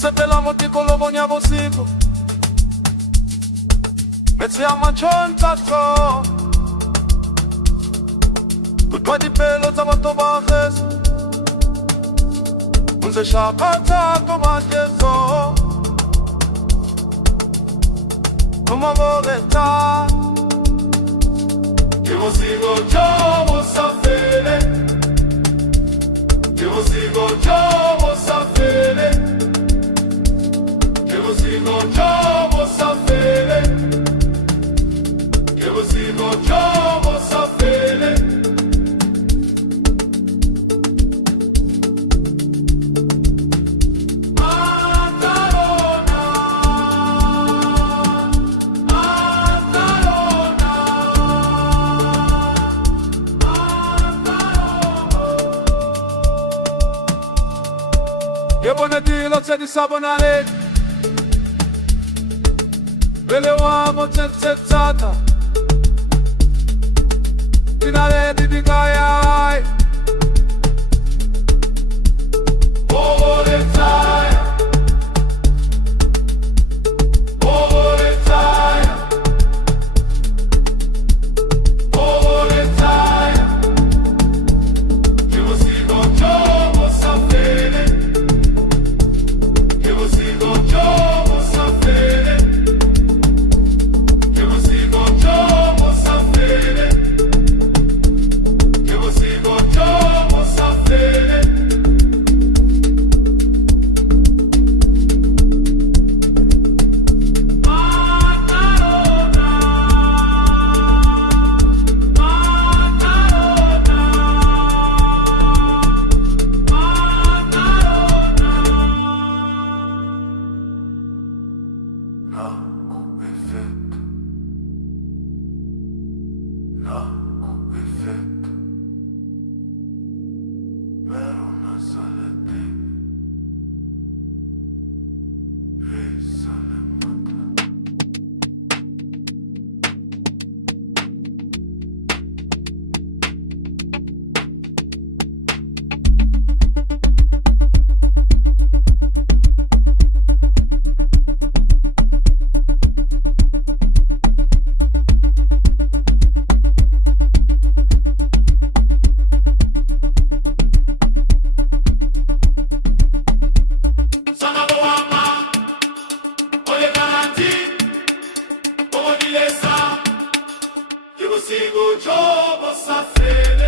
Isepela motiko lobonya bosiku Metsi amachon tato Kutwa di pelo tabato bajes Unse shapata tomatezo Toma voreta Que vos sigo yo vos a fele Que vos sigo yo vos a fele Que vos sigo yo vos a fele Que vos sigo yo vos a fele Che buone dilozze di sabonare Velevamo cenzezzata Finale di Gaiai Povorezzai Povorezzai Povorezzai Che vos sigo yo vos a fele Que vos sigo yo vos a fele Que vos sigo yo vos a fele Que vos sigo yo vos a fele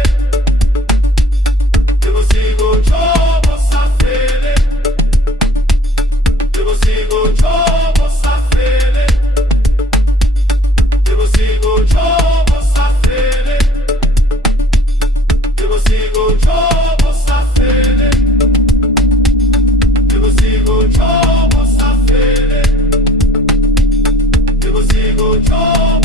Que vos sigo yo vos a fele Que vos sigo yo vos a fele Que vos sigo yo vos a fele Que vos sigo yo vos a fele Que vos sigo yo vos a fele Que vos sigo yo vos a fele Que vos sigo yo